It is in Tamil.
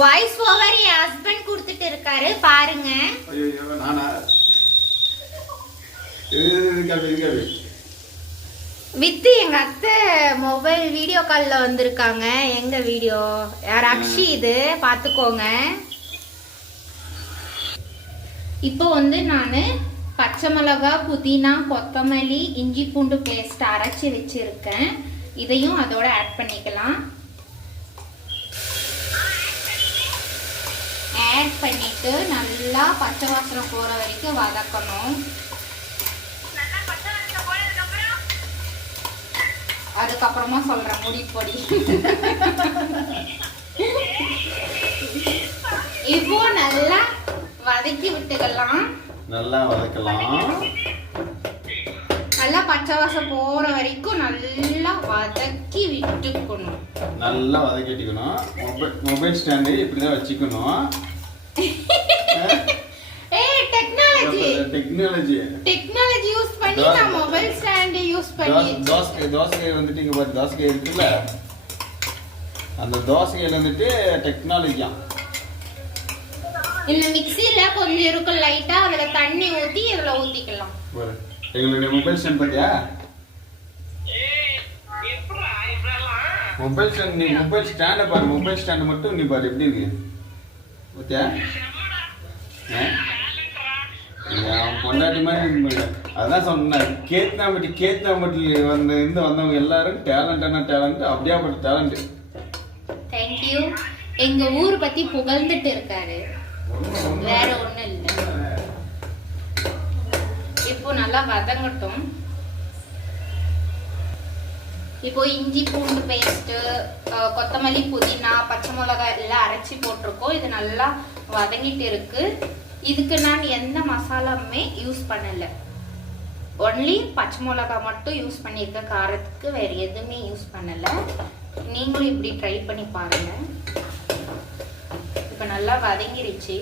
வாய்ஸ் ஓவர் என் ஹஸ்பண்ட் கொடுத்துட்டு இருக்காரு பாருங்க. வித்து எங்க அத்தை மொபைல் வீடியோ கால்ல வந்திருக்காங்க. எங்க வீடியோ யார் அக்ஷி இது பாத்துக்கோங்க. இப்போ நான் பச்சை மிளகா, புதினா, கொத்தமல்லி, இஞ்சி பூண்டு பேஸ்ட் அரைச்சி வச்சிருக்கேன். இதையும் அதோட ஆட் பண்ணிக்கலாம். ஆட் பண்ணிட்டு நல்லா பச்சை வாசனை போற வரைக்கும் வதக்கணும். அதுக்கப்புறமா சொல்றேன் முடிப்பொடி. இப்போ நல்லா வதக்கி விட்டுக்கலாம். நல்லா பச்சை வாசம் போற வரைக்கும் நல்லா வதக்கி விட்டுக்கணும். நல்லா வதக்கிட்டுக்கணும். மொபைல் ஸ்டாண்டு இப்படிதான் வச்சுக்கணும். டெக்னாலஜி யூஸ் பண்ணி நான் மொபைல் ஸ்டாண்ட் யூஸ் பண்ணி தோசை வந்துட்டு இங்க பாரு தோசை இருக்குல்ல, அந்த தோசையில வந்துட்டு டெக்னாலஜியா. இந்த மிக்ஸில கொஞ்சம் இருக்கு லைட்டா, அதுல தண்ணி ஊத்தி இதுல ஊத்திக்கலாம். எங்களுடைய மொபைல் ஸ்டாண்ட் பாத்தியா? மொபைல் ஸ்டாண்ட் நீ மொபைல் ஸ்டாண்ட பாரு. மொபைல் ஸ்டாண்ட் மட்டும் நீ பாரு எப்படி இருக்கு பாத்தியா? கொண்டாடி மாதிரி. அதான் சொன்னேன், கேத்னாம்பட்டியில் வந்தவங்க எல்லாரும் டேலண்ட் அப்படியாப்பட்ட டேலண்ட். தேங்க்யூ. எங்க ஊர் பத்தி புகழ்ந்துட்டு இருக்காரு, வேற ஒண்ணும் இல்ல. இப்போ நல்லா வதங்கட்டும். இப்போ இஞ்சி பூண்டு பேஸ்ட், கொத்தமல்லி, புதினா, பச்சை மிளகாய் எல்லாம் அரைச்சி போட்டிருக்கோம். இது நல்லா வதங்கிட்டு இருக்கு. இதுக்கு நான் எந்த மசாலாவுமே யூஸ் பண்ணல, ஒன்லி பச்சை மிளகா மட்டும் யூஸ் பண்ணியிருக்கேன் காரத்துக்கு, வேற எதுவுமே யூஸ் பண்ணல. நீங்களும் இப்படி ட்ரை பண்ணி பாருங்க. இப்போ நல்லா வதங்கிருச்சு.